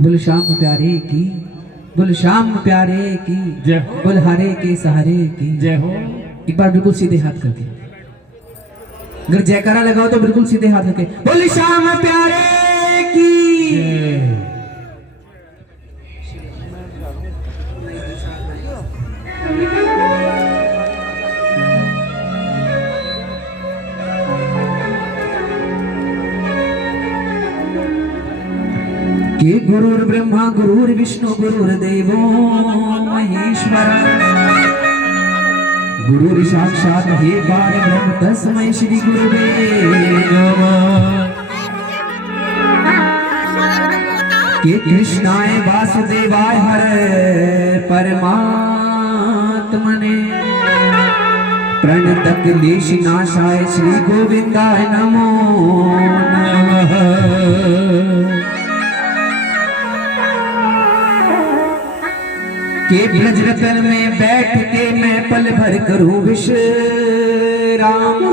बोल श्याम प्यारे की, बोल श्याम प्यारे की जय। बोल हरे के सहारे की जय हो। एक बार बिल्कुल सीधे हाथ करके, अगर जयकारा लगाओ तो बिल्कुल सीधे हाथ करके बोल श्याम प्यारे की। जय। के गुरुर् ब्रह्मा गुरुर्विष्णु गुरुर्देवो महेश्वरा, गुरुर् साक्षात् हे परब्रह्म तस्मै श्री गुरुवे नमः। के कृष्णाय वासुदेवाय हरे परमात्मने, प्रणत क्लेश नाशाय श्री गोविंदाय नमो नमः। के ब्रजरतन में बैठ के मैं पल भर करूं विश्राम,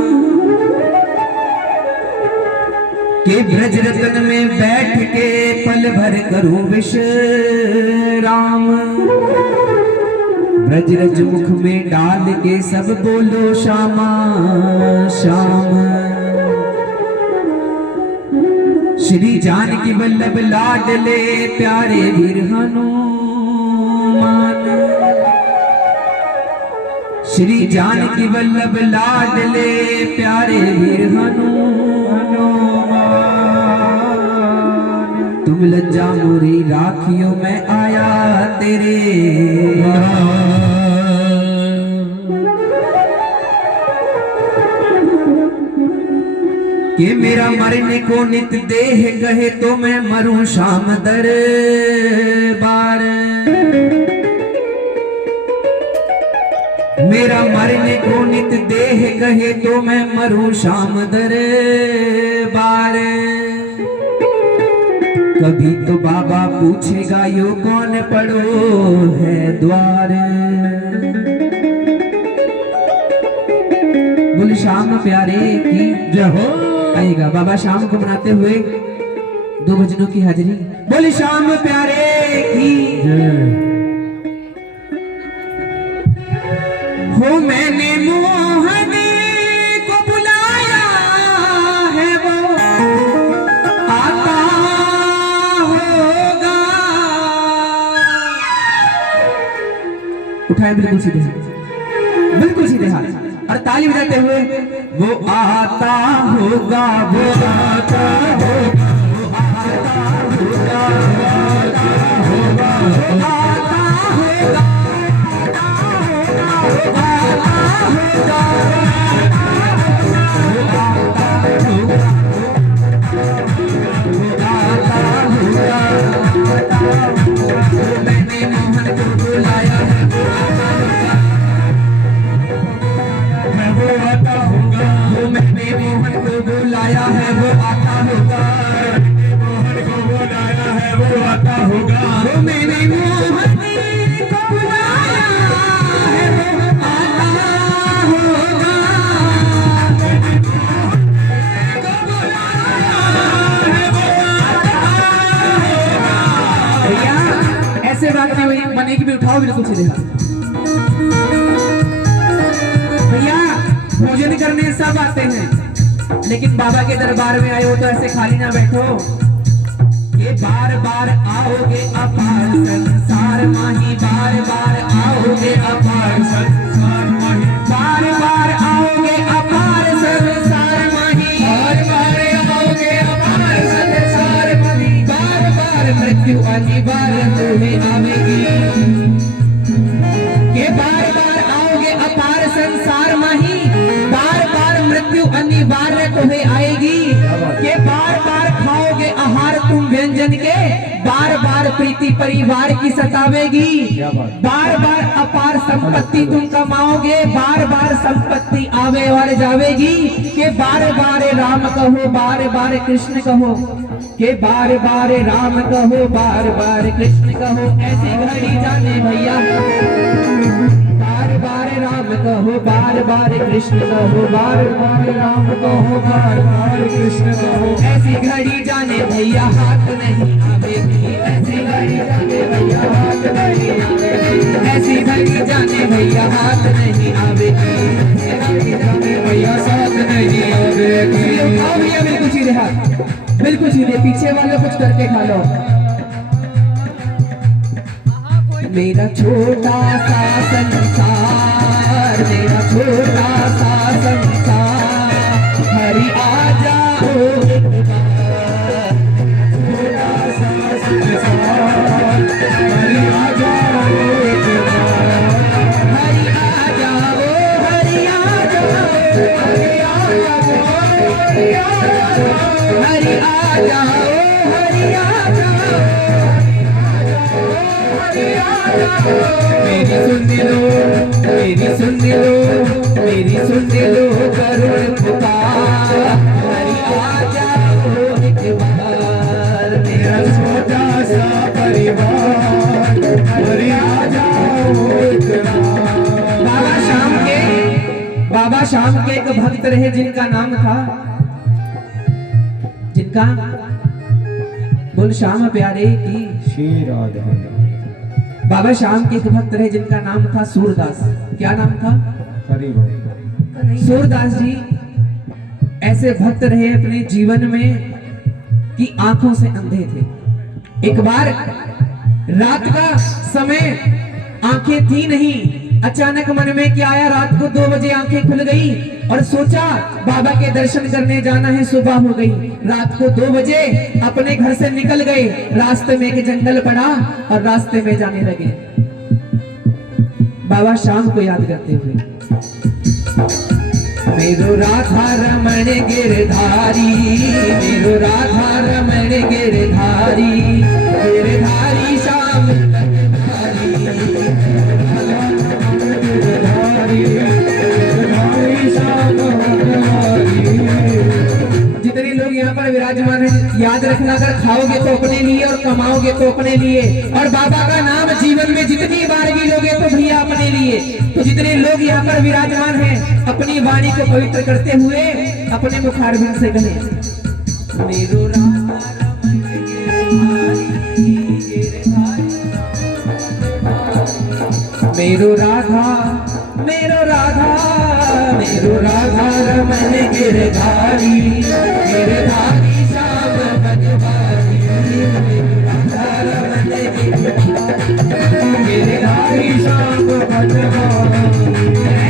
के ब्रजरतन में बैठ के पल भर करूं विश्राम, ब्रजरज मुख में डाल के सब बोलो श्यामा श्याम। श्री जानकी वल्लभ लाडले प्यारे वीर हनुमान, श्री जानकी वल्लभ लाडले प्यारे वीर हनुमान। तुम लज्जा मोरी राखियो मैं आया तेरे कि मेरा मरने को नित देह कहे तो मैं मरूं शाम दरबार, मेरा मरने को नित देह कहे तो मैं मरूं शाम दरबार। कभी तो बाबा पूछेगा यो कौन पड़ो है द्वार। बोल श्याम प्यारे की जय हो। आएगा बाबा शाम को मनाते हुए 2 भजनों की हाजिरी। बोल श्याम प्यारे की जय। हो मैंने मोहन को बुलाया है वो आता होगा। उठाए बिल्कुल सीधे हाथ, बिल्कुल सीधे हाथ और ताली बजाते हुए वो आता होगा, वो आता होगा, वो आता होगा, वो आता होगा, वो आता होगा, मैंने मोहन को बुलाया है वो आता होगा, वो मैंने मोहन को बुलाया है वो आता होगा, मोहन को बुलाया है वो आता होगा, वो मैंने मोहन को बुलाया है वो आता होगा, भैया ऐसे बात नहीं हुई बनेगी भी उठाओ बिल्कुल सीधे हाथ। भैया भोजन करने सब आते हैं लेकिन बाबा के दरबार में आए हो तो ऐसे खाली ना बैठो। ये बार बार आओगे अपार संसार माही, बार बार आओगे अपार संसार माही, बार बार आओगे अपार संसार माही, बार बार आओगे अपार संसार माही, बार बार मृत्यु अनिवार्य तुम्हें आवेगी। ये बार बार आओगे अपार संसार माही, बार बार मृत्यु अनिवार्य तुम्हें आएगी। ये बार बार खाओगे आहार तुम व्यंजन के, बार बार प्रीति परिवार की सतावेगी। बार बार अपार संपत्ति तुम कमाओगे, बार बार संपत्ति आवे और जावेगी। के बार बार राम कहो, बार बार कृष्ण कहो, के बार बार राम कहो, बार बार कृष्ण कहो। ऐसी घड़ी जाने भैया बार बार राम कहो बार बार कृष्ण कहो बार बार राम कहो बार बार कृष्ण कहो। ऐसी घड़ी जाने भैया हाथ नहीं आवेगी, ऐसी घड़ी जाने भैया हाथ नहीं आवेगी, ऐसी घड़ी जाने भैया हाथ नहीं आवेगी, ऐसी घड़ी जाने भैया साथ नहीं आवेगी। आओ भैया बिल्कुल सीधे हाथ, बिल्कुल सीधे, पीछे वाले कुछ करके खा लो। मेरा छोटा सा संसार, मेरा छोटा सा संसार, हरि आ जाओ एक बार, छोटा सा संसार, हरि आ जाओ एक बार, हरि आ जाओ, हरि आ जाओ, हरि आ जाओ, हरि आ जाओ, हरि आ जाओ, हरि आ जाओ। मेरी सुन लो, मेरी सुन लो, मेरी सुन लो करुण पुकार, हरि आ जाओ एक बार, मेरा छोटा सा परिवार, हरि आ जाओ एक बार। बाबा शाम के एक भक्त रहे जिनका नाम था, जिनका बोल श्याम प्यारे की श्री राधा। बाबा श्याम के एक भक्त रहे जिनका नाम था सूरदास। क्या नाम था? सूरदास जी ऐसे भक्त रहे अपने जीवन में कि आंखों से अंधे थे। एक बार रात का समय, आंखें थी नहीं, अचानक मन में क्या आया, रात को 2 बजे आंखें खुल गई और सोचा बाबा के दर्शन करने जाना है। सुबह हो गई, रात को 2 बजे अपने घर से निकल गए, रास्ते में एक जंगल पड़ा और रास्ते में जाने लगे बाबा शाम को याद करते हुए। मेरो राधा रमण गिरधारी, मेरो राधा रमण गिरधारी, गिरधारी श्याम जितने लोग यहाँ पर विराजमान है, याद रखना, अगर खाओगे तो अपने लिए और कमाओगे तो अपने लिए, और बाबा का नाम जीवन में जितनी बार भी लोगे तो भैया अपने लिए। तो जितने लोग यहाँ पर विराजमान हैं, अपनी वाणी को पवित्र करते हुए अपने मुखारबिंद से कहें, मेरो मेरो राधा, मेरो राधा, मेरो राधा रमन गिरधारी, गिरधारी श्याम बनवारी, मेरो राधा रमन गिरधारी श्याम बनवारी।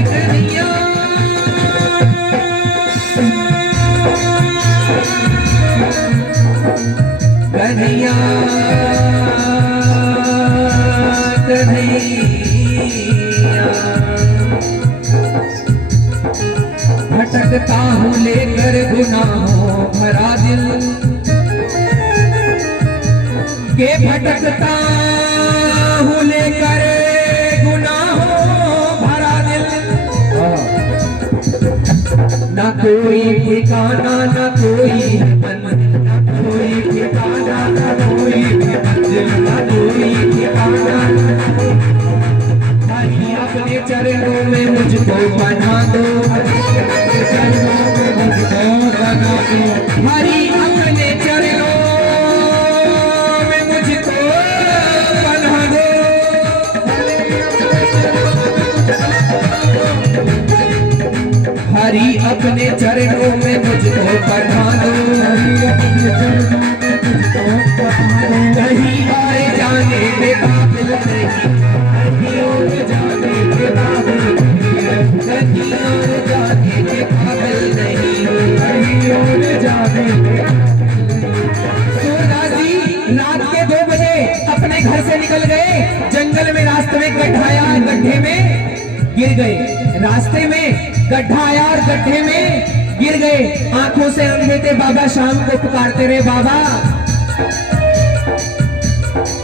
कन्हैया कन्हैया कन्हैया भटकता हूँ लेकर गुनाहों भरा दिल, के भटकता हूँ लेकर गुनाहों भरा दिल। न कोई ठिकाना न कोई मंजिल, न कोई ठिकाना न कोई मंजिल, न कोई ठिकाना। हरि अपने चरणों में मुझको बना दो, हरि अपने चरणों में मुझको बना दो, हरि अपने चरणों में मुझको बना दो। हरि अपने चरणों में मुझको बना दो, हरि अपने चरणों में मुझको बना दो। कहीं और जाने के काबिल नहीं, कहीं और जाने के काबिल नहीं, कहीं और जाने के काबिल नहीं, कहीं और जाने के। सूरदास जी रात के 2 बजे अपने घर से निकल गए, जंगल में रास्ते में गड्ढा आया, गड्ढे में गिर गए। रास्ते में गड्ढा आया और गड्ढे में गिर गए। आंखों से अंधे थे, बाबा शाम को पुकारते रहे, बाबा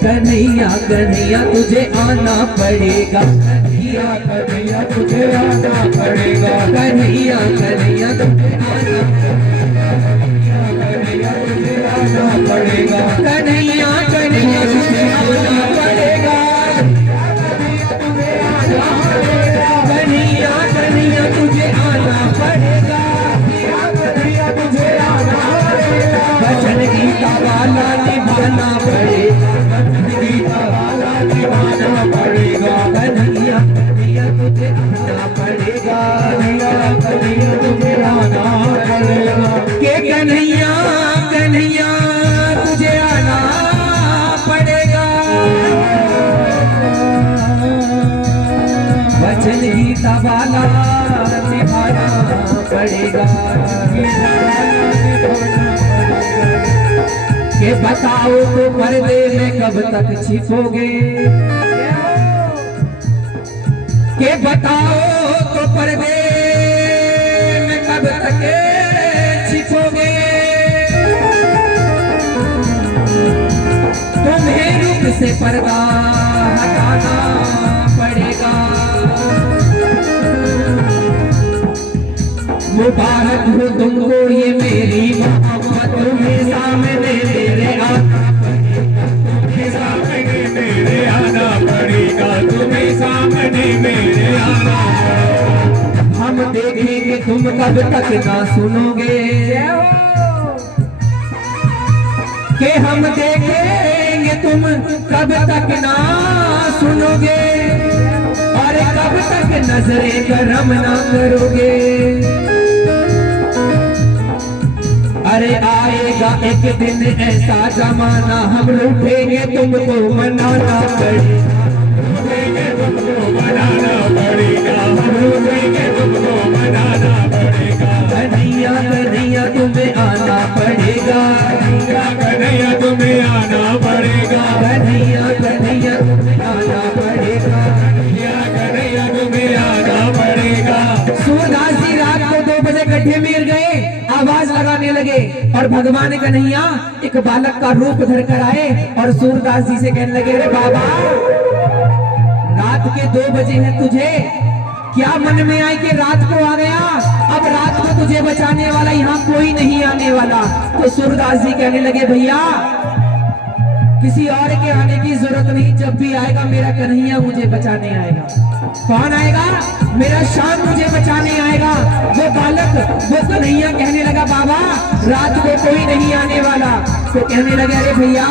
कन्हैया कन्हैया तुझे आना पड़ेगा, कन्हैया कन्हैया तुझे आना पड़ेगा, कन्हैया कन्हैया तुझे आना पड़ेगा, कन्हैया कन्हैया तुझे आना पड़ेगा, कन्हैया गीता वाला निभाना पड़ेगा, वचन गीता वाला निभाना पड़ेगा। कन्हैया कन्हैया तुझे आना पड़ेगा, कन्हैया कन्हैया तुझे आना पड़ेगा। के कन्हैया कन्हैया तुझे आना पड़ेगा, वचन गीता वाला निभाना पड़ेगा। के बताओ तो पर्दे में कब तक छिपोगे, के बताओ तो पर्दे में कब तक छिपोगे। तुम्हें रूप से पर्दा हटाना पड़ेगा। मुबारक हो तुमको ये मेरी मोहब्बत, तुम्हें सामने मेरे आना पड़ेगा, तुम्हें सामने मेरे आना पड़ेगा, तुम्हें सामने मेरे आना पड़ेगा। हम देखेंगे तुम कब तक ना सुनोगे, कि हम देखेंगे तुम कब तक ना सुनोगे, और कब तक नजरें करम ना करोगे। अरे आएगा एक दिन ऐसा जमाना, हम रूठेंगे तुमको मनाना पड़ेगा, रूठेंगे तुमको मनाना पड़ेगा, हम रूठेंगे तुमको मनाना पड़ेगा। कन्हैया कन्हैया तुम्हें आना पड़ेगा, कन्हैया कन्हैया तुम्हें आना पड़ेगा, कन्हैया कन्हैया तुम्हें आना पड़ेगा, कन्हैया कन्हैया तुम्हें आना पड़ेगा। सूरदास जी रात को 2 बजे गड्ढे में गिर गए, आवाज लगाने लगे, और भगवान कन्हैया एक बालक का रूप धर कर आए और सूरदास जी से कहने लगे, अरे बाबा रात के 2 बजे हैं, तुझे क्या मन में आए कि रात को आ गया, अब रात को तुझे बचाने वाला यहाँ कोई नहीं आने वाला। तो सूरदास जी कहने लगे, भैया किसी और के आने की जरूरत नहीं, जब भी आएगा मेरा कन्हैया मुझे बचाने आएगा। कौन आएगा? मेरा श्याम मुझे बचाने आएगा। वो बालक वो कन्हैया कहने लगा, बाबा रात को कोई नहीं आने वाला। तो कहने लगे, अरे भैया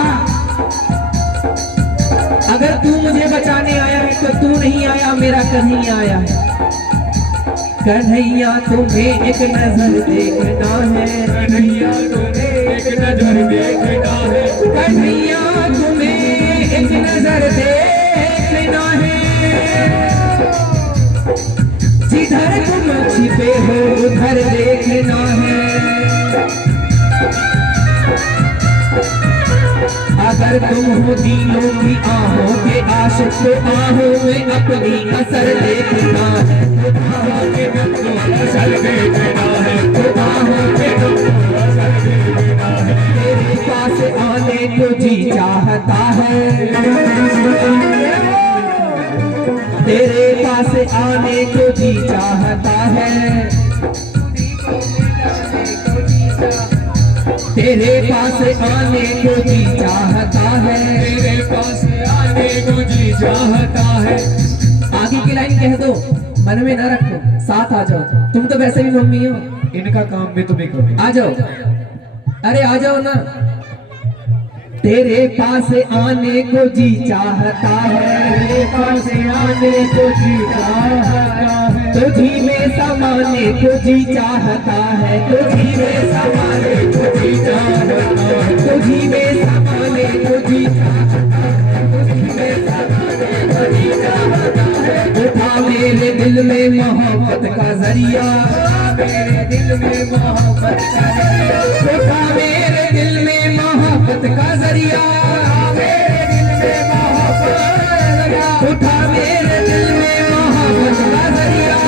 अगर तू मुझे बचाने आया है तो तू नहीं आया, मेरा कन्हैया आया है। कन्हैया तुम्हें एक नजर देखना है, कन्हैया तुम्हें एक नजर देखना है, कन्हैया तुम्हें एक नजर देखना है। जिधर तुम छिपे हो उधर देखना है। अगर तुम हो दिलों की आहों के आशिक तो आहों में अपनी असर देखना है, आहों में तुमको असर देखना है, आहों में तुमको असर देखना है। तेरे पास आने को जी चाहता है, तेरे पास आने को जी चाहता है, तेरे पास आने को जी चाहता है, तेरे पास आने को जी चाहता है। आगे की लाइन कह दो, मन में ना रखो, साथ आ जाओ। तुम तो वैसे भी मम्मी हो, इनका काम भी तुम्हें करो। आ जाओ, अरे आ जाओ ना। तेरे पास आने को जी चाहता है, तेरे पास आने को जी चाहता है, तुझी में समाने को जी चाहता है, तुझी में समाने को जी चाहता है, तुझी में समाने को जी चाहता है, तुझी में समाने को जी चाहता है। उठा मेरे दिल में मोहब्बत का जरिया, मेरे दिल में मोहब्बत का जरिया, उठा मेरे दिल में मोहब्बत का जरिया, मेरे दिल में मोहब्बत का जरिया, उठा मेरे दिल में मोहब्बत का जरिया,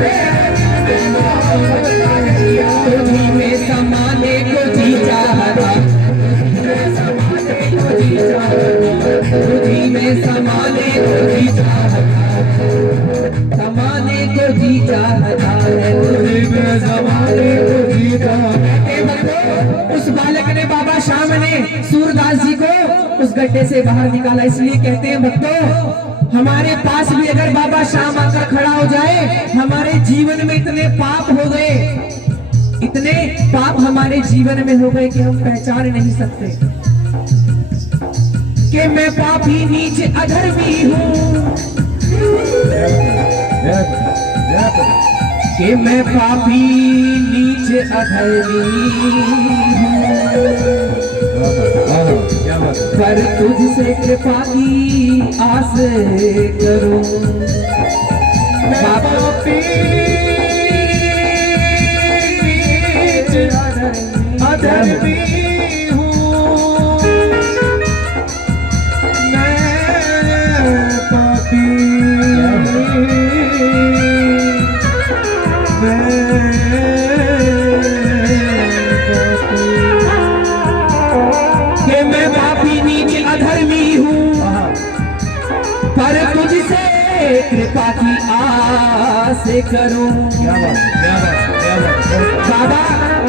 मेरे दिल में मोहब्बत का जरिया। तुझी में समाने को जी चाहता, तुझी में समाने को जी चाहता, तुझी में समाने को जी चाहता, समाने को जी चाहता है, तुझी में समाने को जी चाहता। उस बालक ने, बाबा श्याम ने सूरदास जी को उस गड्ढे से बाहर निकाला। इसलिए कहते हैं भक्तों, हमारे पास भी अगर बाबा श्याम आकर खड़ा हो जाए, हमारे जीवन में इतने पाप हो गए, इतने पाप हमारे जीवन में हो गए कि हम पहचान नहीं सकते कि मैं पापी नीच अधर्मी हूँ, कि मैं पापी नीच अधर्मी हूँ, पर तुझसे कृपा की आस करूं। बाबा अधर्मी हूँ, मैं पापी, मैं पापी नीच अधर्मी हूँ, पर तुझसे कृपा की आस करूं। क्या बात बाबा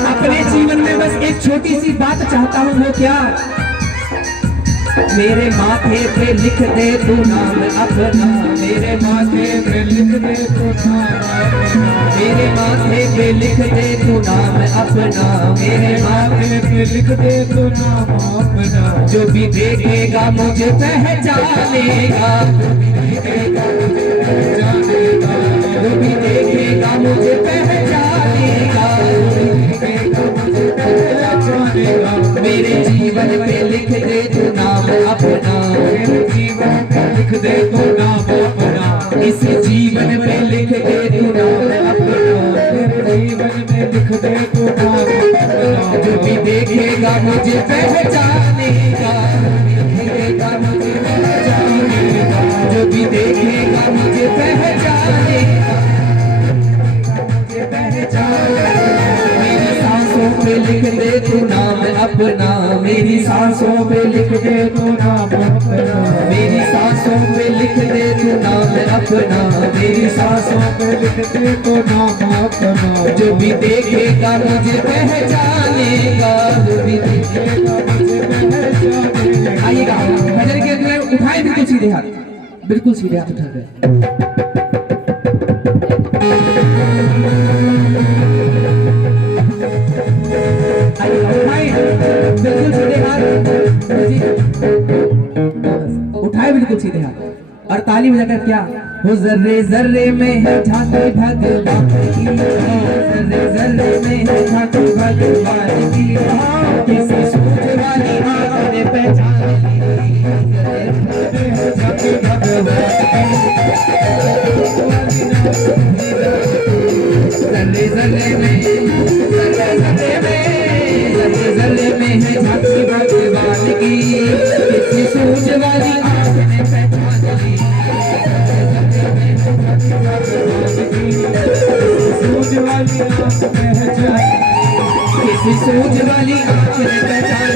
अपने जीवन में बस एक छोटी सी बात चाहता हूँ, वो क्या, मेरे माथे पे लिख दे तू नाम अपना, मेरे माथे पे लिख दे तू नाम अपना, मेरे माथे पे लिख दे तू नाम अपना, मेरे माथे पे लिख दे तू नाम अपना। जो भी देखेगा मुझे पहचानेगा, जो भी देखेगा मुझे पहचानेगा, मेरे जीवन पे लिख दे तू नाम अपना, मेरे जीवन में लिख दे तू नाम अपना, इस जीवन पे लिख दे तू नाम अपना, मेरे जीवन में लिख दे तू नाम अपना। जो भी देखेगा मुझे पहचानेगा, देखेगा मुझे पहचानेगा, जो भी देखेगा मुझे पहचानेगा, मुझे पहचानेगा। मेरी सांसों पे लिख दे तू नाम अपना, मेरी सांसों पे लिख दे तू नाम अपना, मेरी सांसों पे लिख दे तू नाम अपना, मेरी सांसों पे लिख दे तू नाम अपना। जो भी देखेगा मुझे पहचानेगा, जो भी देखेगा मुझे पहचानेगा। आइएगा भजन के अंदर उठाए बिल्कुल सीधे हाथ, बिल्कुल सीधे हाथ उठा कर बिल्कुल सीधे हाथ जी, उठाए बिल्कुल सीधे हाथ और ताली बजाकर क्या, वो जर्रे जर्रे में है झांकी भगवान की, जर्रे जर्रे में है झांकी भगवान की, किसी सूझ वाली आँख ने पहचान ली, झांकी भगवान की, जर्रे जर्रे में है झांकी भगवान की, किसी सूझ वाली आँख ने पहचान ली, सूझ वाली आँख पहचान, किसी सूझ वाली आँख ने पहचान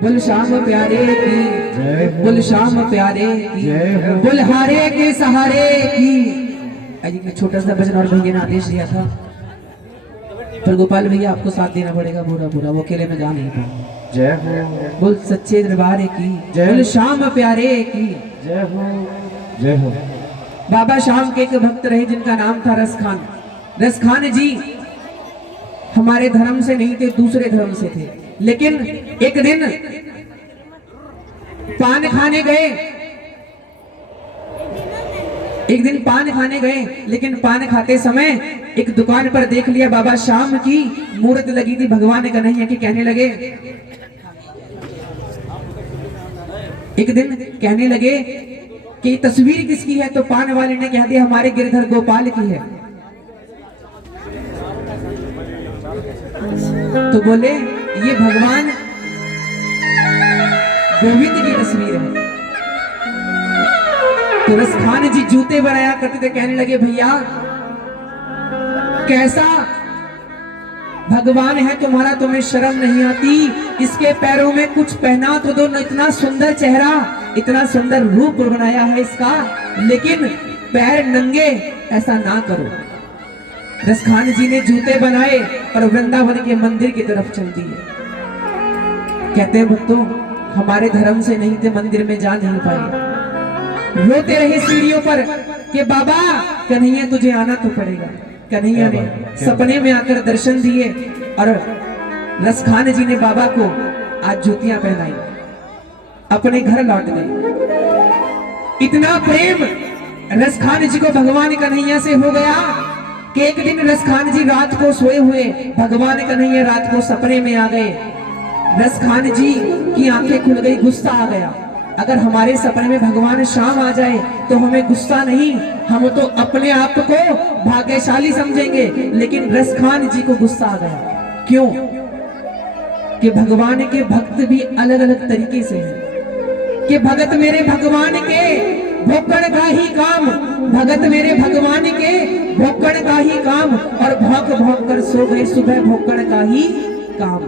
बोल श्याम प्यारे की, बोल श्याम प्यारे की, बोल हारे के सहारे की। एक छोटा सा भजन और भैया ने आदेश दिया था, पर गोपाल भैया आपको साथ देना पड़ेगा पूरा पूरा, वो अकेले में गा नहीं पाऊंगा। जय हो, बोल सच्चे दरबार की, बोल श्याम प्यारे की, जय हो, जय हो। बाबा श्याम के एक भक्त रहे जिनका नाम था रसखान। रसखान जी हमारे धर्म से नहीं थे, दूसरे धर्म से थे, लेकिन एक दिन पान खाने गए, एक दिन पान खाने गए, लेकिन पान खाते समय एक दुकान पर देख लिया बाबा श्याम की मूर्त लगी थी, भगवान कन्हैया की। कहने लगे, एक दिन कहने लगे कि तस्वीर किसकी है, तो पान वाले ने कह दिया हमारे गिरधर गोपाल की है। तो बोले ये भगवान गोविंद की तस्वीर है। तो रसखान जी जूते बनाया करते थे, कहने लगे भैया कैसा भगवान है तुम्हारा, तुम्हें शर्म नहीं आती, इसके पैरों में कुछ पहना तो दो, इतना सुंदर चेहरा, इतना सुंदर रूप बनाया है इसका, लेकिन पैर नंगे ऐसा ना करो। रसखान जी ने जूते बनाए और वृंदावन के मंदिर की तरफ चल दिए। कहते हैं भक्तों, हमारे धर्म से नहीं थे, मंदिर में जा नहीं पाए। रोते रहे सीढ़ियों पर कि बाबा कन्हैया तुझे आना तो पड़ेगा। कन्हैया ने सपने में आकर दर्शन दिए और रसखान जी ने बाबा को आज जूतियां पहनाई, अपने घर लौट गए। इतना प्रेम रसखान जी को भगवान कन्हैया से हो गया कि एक दिन रसखान जी रात को सोए हुए, भगवान कन्हैया रात को सपने में आ गए। रसखान जी की आंखें खुल गई, गुस्सा आ गया। अगर हमारे सपने में भगवान शाम आ जाए तो हमें गुस्सा नहीं, हम तो अपने आप को भाग्यशाली समझेंगे। लेकिन रसखान जी को गुस्सा आ गया। क्यों? कि भगवान के भक्त भी अलग अलग तरीके से हैं। कि भगत मेरे भगवान के भोकड़ का ही काम, भगत मेरे भगवान के भोकड़ का ही काम, और भौंक भौंक कर सो गए सुबह भोकड़ का ही काम।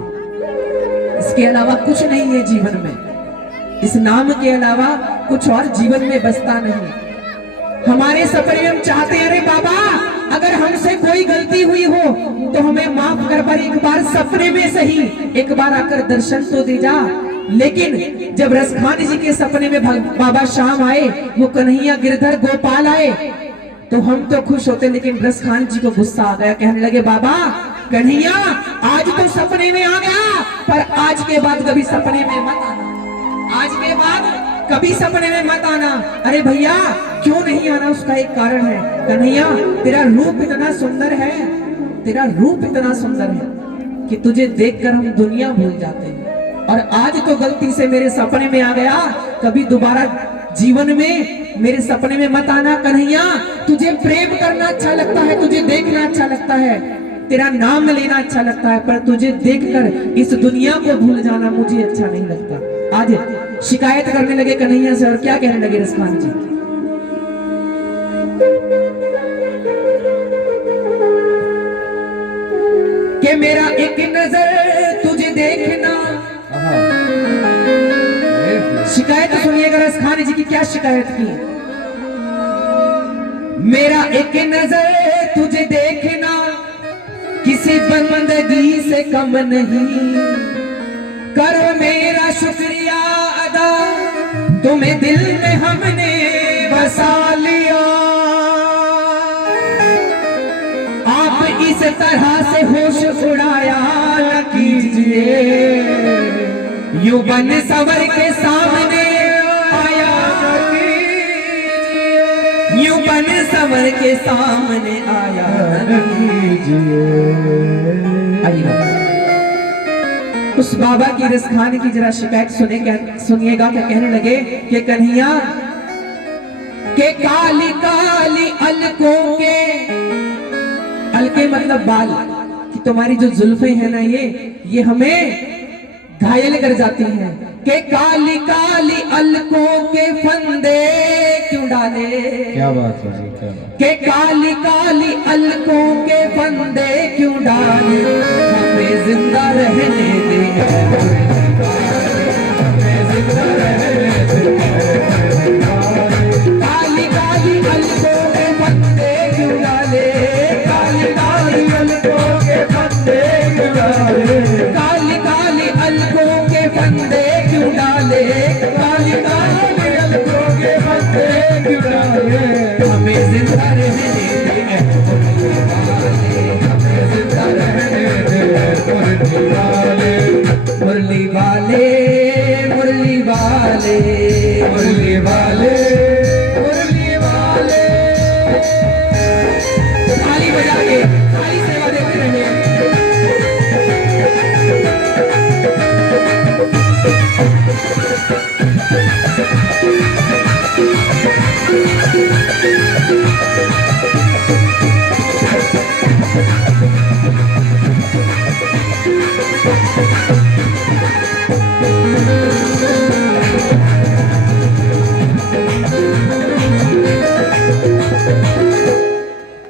इसके अलावा कुछ नहीं है जीवन में, इस नाम के अलावा कुछ और जीवन में बसता नहीं। हमारे सपने में हम चाहते हैं, अरे बाबा अगर हमसे कोई गलती हुई हो तो हमें माफ कर, पर एक बार सपने में सही एक बार आकर दर्शन तो दे जा। लेकिन जब रसखान जी के सपने में बाबा शाम आए, वो कन्हैया गिरधर गोपाल आए, तो हम तो खुश होते, लेकिन रसखान जी को गुस्सा आ गया। कहने लगे बाबा कन्हैया आज तो सपने में आ गया, पर आज के बाद कभी सपने में मत आना, आज के बाद कभी सपने में मत आना। अरे भैया क्यों नहीं आना? उसका एक कारण है, कन्हैया तेरा रूप इतना सुंदर है, तेरा रूप इतना सुंदर है कि तुझे देखकर हम दुनिया भूल जाते हैं। और आज तो गलती से मेरे सपने में आ गया, कभी दोबारा जीवन में मेरे सपने में मत आना। कन्हैया तुझे प्रेम करना अच्छा लगता है, तुझे देखना अच्छा लगता है, तेरा नाम लेना अच्छा लगता है, पर तुझे देखकर इस दुनिया को भूल जाना मुझे अच्छा नहीं लगता। आज शिकायत करने लगे कन्हैया से, और क्या कहने लगे रसखान जी? कि मेरा एक नजर तुझे देखना। शिकायत सुनिएगा रसखान जी की, क्या शिकायत की? मेरा एक नजर तुझे देखना किसी बंदगी से कम नहीं, करो मेरा शुक्रिया अदा, तुम्हें दिल में हमने बसा लिया। आप इस तरह से होश उड़ाया न कीजिए, यूं बन सवर के सामने आया न कीजिए, यूं बन सवर के सामने आया न कीजिए। उस बाबा की रसखान की जरा शिकायत सुनिएगा। क्या कहने लगे कि कन्हैया के काली काली अलकों के, अलके मतलब बाल, कि तुम्हारी जो जुल्फे हैं ना ये हमें घायल कर जाती हैं। के काली काली अलकों के फंदे क्यों डाले? क्या बात है जी, क्या बात। के काली काली अलकों के फंदे क्यों डाले? हमें जिंदा रहने दे, हमें जिंदा रहने दे। काली काली अलकों के फंदे क्यों डाले? काली काली अलकों के फंदे क्यों डाले? काली काली अलकों के फंदे क्यों डाले? काली काली अलकों के फंदे क्यों डाले? हमें जिंदा रहने दे, हमें जिंदा रहने दे। मुरली वाले मुरली वाले मुरली वाले मुरली वाले, ताली बजा के ताली सेवा देते रहे।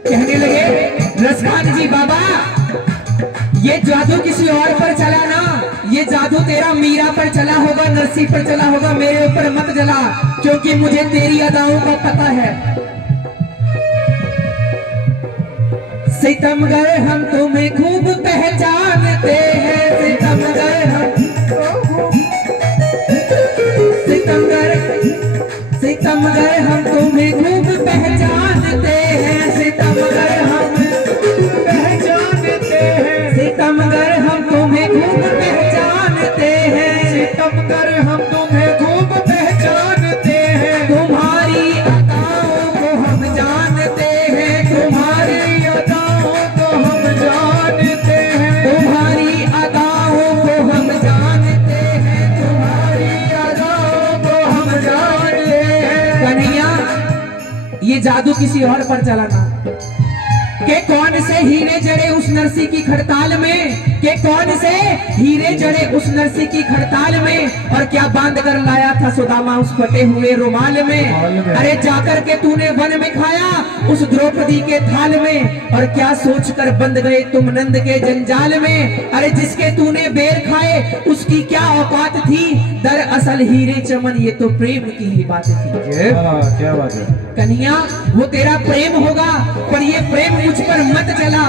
कहने लगे रसखान जी बाबा ये जादू किसी और पर चला ना, ये जादू तेरा मीरा पर चला होगा, नरसी पर चला होगा, मेरे ऊपर मत जला, क्योंकि मुझे तेरी अदाओं का पता है। सितमगर हम तुम्हें खूब पहचानते हैं, सितमगर हम सितमगर हम तुम्हें खूब पहचानते हैं, सितमगर हम पहचानते हैं, सितमगर हम तुम्हें खूब पहचानते हैं, सितमगर हम तुम्हें खूब पहचानते हैं, तुम्हारी अदाओं को हम जानते हैं, तुम्हारी अदाओं को हम जानते हैं, तुम्हारी अदाओं को हम जानते हैं, तुम्हारी अदाओं को हम जानते हैं। कन्हैया ये जादू किसी और पर चला ना, के कौन से हीरे जड़े उस नरसी की खड़ताल में, के कौन से हीरे जड़े उस नरसी की खड़ताल में, और क्या बांध कर लाया था सुदामा उस फटे हुए रुमाल में। अरे जाकर के तूने वन में खाया उस द्रौपदी के थाल में, और क्या सोचकर बंध गए तुम नंद के जंजाल में। अरे जिसके तूने बेर खाए उसकी क्या औकात थी, दरअसल हीरे चमन ये तो प्रेम की ही बात थी। क्या बात है। कन्हैया वो तेरा प्रेम होगा, पर ये प्रेम मुझ पर मत चला।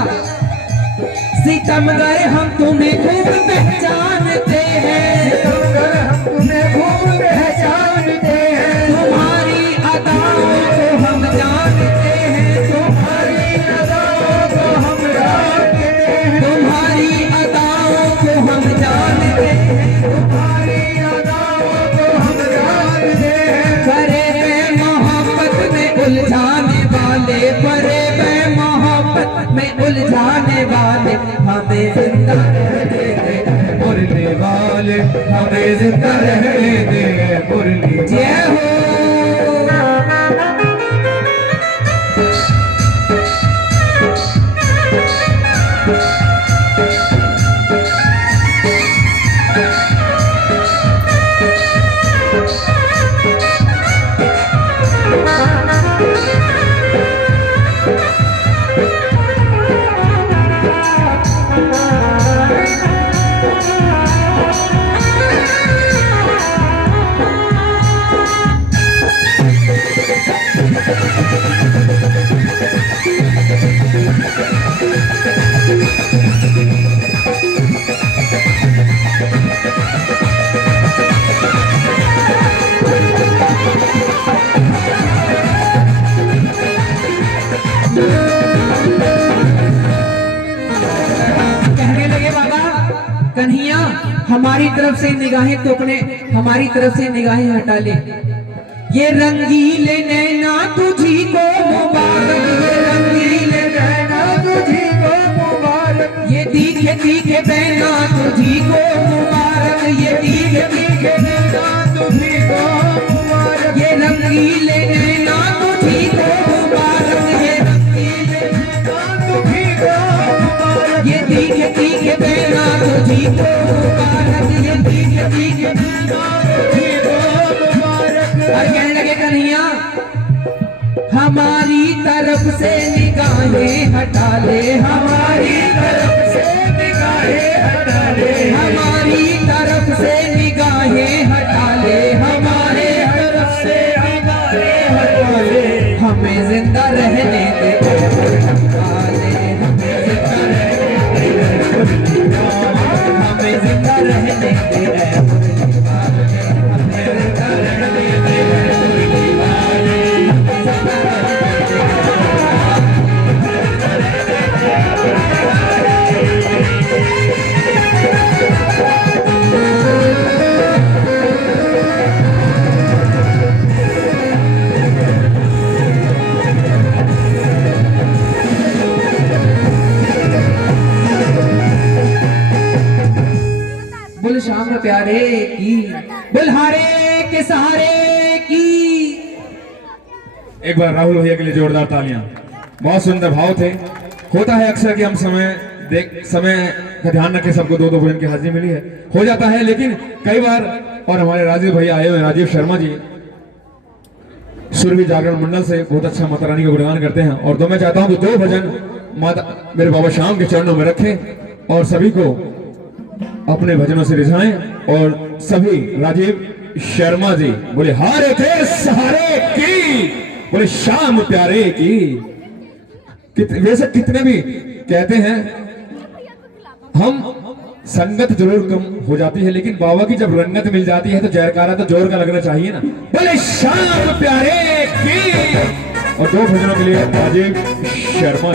सितमगर हम तुम्हें खूब पहचानते हैं, सितमगर हम तुम्हें खूब पहचानते हैं, तुम्हारी अदाओं को हम जानते हैं, तुम्हारी अदाओं को हम जानते हैं, तुम्हारी अदाओं को हम जानते हैं, तुम्हारी अदाओं को हम जानते हैं। करे में मोहब्बत में उलझाने वाले, करे में मोहब्बत में उलझाने वाले, हमें जिंदा रहने दे मुरली वाले हमें जिंदा रहने दे, मुरली जय हो। कहने लगे बाबा कन्हैया हमारी तरफ से निगाहें तो अपने, हमारी तरफ से निगाहें हटा ले। ये रंगीले नैना तुझी को मुबारक, ये रंगीले नैना तुझी को मुबारक, ये तीखे तीखे नैना तुझी को मुबारक, ये तीखे तीखे नैना तुझी को मुबारक, ये रंगीले नैना तुझी को मुबारक, ये रंगीले नैना तुझी को मुबारक, ये तीखे तीखे नैना तुझी को मुबारक, ये तीखे तीखे नैना तुझी को मुबारक। और कहने लगे कन्हैया हमारी तरफ से निगाहें हटा ले, हमारी तरफ से निगाहें हटा ले, हमारी तरफ से निगाहें हटा ले, हमारे तरफ से निगाहें हटा ले, हमें जिंदा रहने दे वाले, हमें जिंदा रहने दे, हमें जिंदा रहने दे वाले, हमें जिंदा रहने दे वाले, बोल शाम प्यारे की, बुल्हारे के सहारे की। एक बार राहुल भैया के लिए जोरदार तालियां। बहुत सुंदर भाव थे। होता है अक्सर कि हम समय का ध्यान रखें, सबको दो भजन की हाजिरी मिली है, हो जाता है, लेकिन कई बार, और हमारे राजीव भैया आए हुए हैं, राजीव शर्मा जी सुरभि जागरण मंडल से बहुत अच्छा माता रानी का गुणगान करते हैं, और तो मैं चाहता हूं कि दो भजन माता मेरे बाबा श्याम के चरणों में रखें और सभी को अपने भजनों से रिझाएं। और सभी राजीव शर्मा जी बोले हारे थे सहारे की, बोले श्याम प्यारे की। वैसे कितने भी कहते हैं हम संगत जरूर कम हो जाती है, लेकिन बाबा की जब रंगत मिल जाती है तो जयकारा तो जोर का लगना चाहिए ना। बोले श्याम प्यारे की। और दो भजनों के लिए राजीव शर्मा।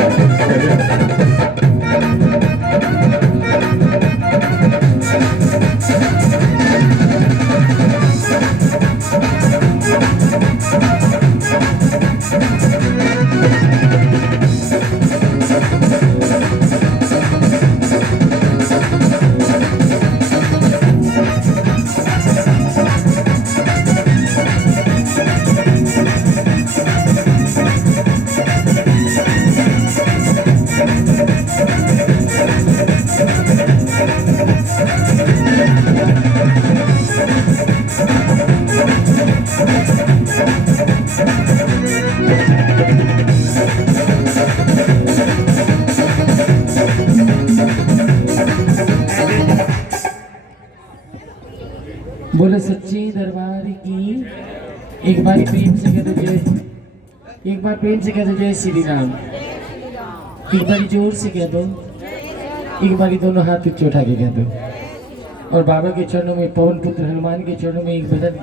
बोले सच्ची दरबार की। एक बार प्रेम से कह दो जय, एक बार प्रेम से कह दो जय श्री राम। एक बार जोर से कह दो, एक बार दोनों हाथ ऊंचे उठा के कह दो। और बाबा के चरणों में, पवन पुत्र हनुमान के चरणों में एक भजन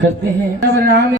करते हैं। राम